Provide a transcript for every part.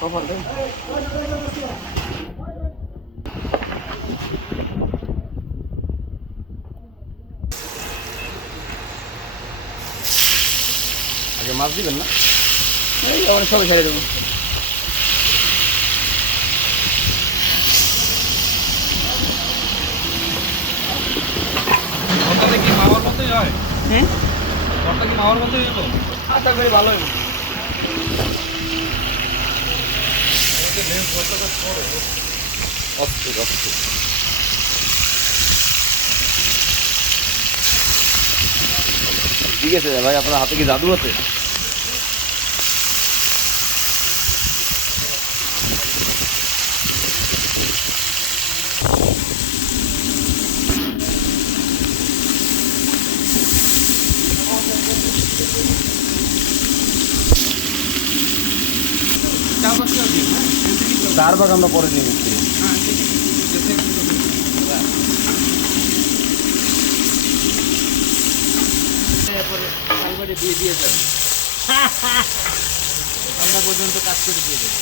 কপালে আগে মাছ দিবেন না? এই আবার সবাই ছেড়ে দেবো। ওটাতে কি মাওয়ার মতোই হয়? হুম, ওটা কি মাওয়ার মতোই হইব? আশা করি ভালো হবে। অস্থির অস্থির। ঠিক আছে ভাই, আপনার হাতে কি জাদু আছে? চার পাঁচটা দিন, হ্যাঁ? চার ভাগ আমরা পরে নিয়ে নিচ্ছি। হ্যাঁ, ঠিক আছে। এরপরে সালবারে দিয়ে দিয়ে যাবে। ঠান্ডা পর্যন্ত কাজ করে দিয়ে দেবে।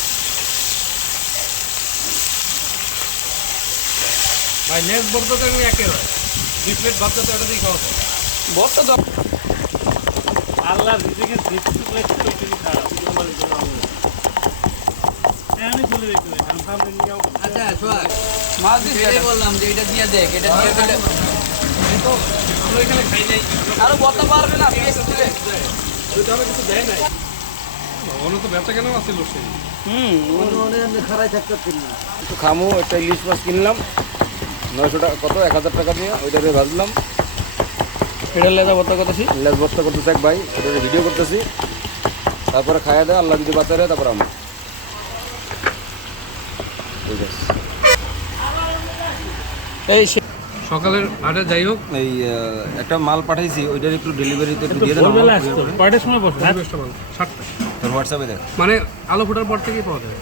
ভাই লেস বলতে তো আমি একে হয়। 2 প্লেট ভাত তো এটা দিয়ে খাওয়া যায়। বর্তা তো আল্লাহ রিজিকের দৃষ্টি প্লেট তো তিনি খারাপ আমি চলে দেখতে আমি সামনে নিয়ে যাবো আচ্ছা সোহাগ মাছ দিছি এটাই বললাম যে এটা দিয়ে দেখ, এটা দিয়ে দিলে এই তো আমরা এখানে খাই নাই। আরো বর্তা পারবে না পেঁয়াজ দিলে। ওইটা আমি কিছু দেয় নাই। ওনো তো ব্যবসা কেন আছিল সেই? একটু খামো, একটা ইলিশ মাছ কিনলাম 900 টাকা, কত 1000 টাকা দিয়ে, ওইটা দিয়ে ভাজলাম। এটা লেদা বর্তা করতেছি। লেজ ভর্তা করতেছে এক ভাই, ওটা ভিডিও করতেছি। তারপরে খাইয়া দেয়, আল্লাহ যদি বাঁচারে তারপর আমরা। ঠিক আছে। এই সকালের আটে যাই হোক এই একটা মাল পাঠাইছি, ওইটার একটু ডেলিভারিতে একটু দিয়ে দেন ভোরবেলা আসতো কয়টার সময় বসে পরিবেশটা ভালো 7টা। তোর হোয়াটসঅ্যাপে দেখ। মানে আলো ফোটার পর থেকেই পাওয়া যায়।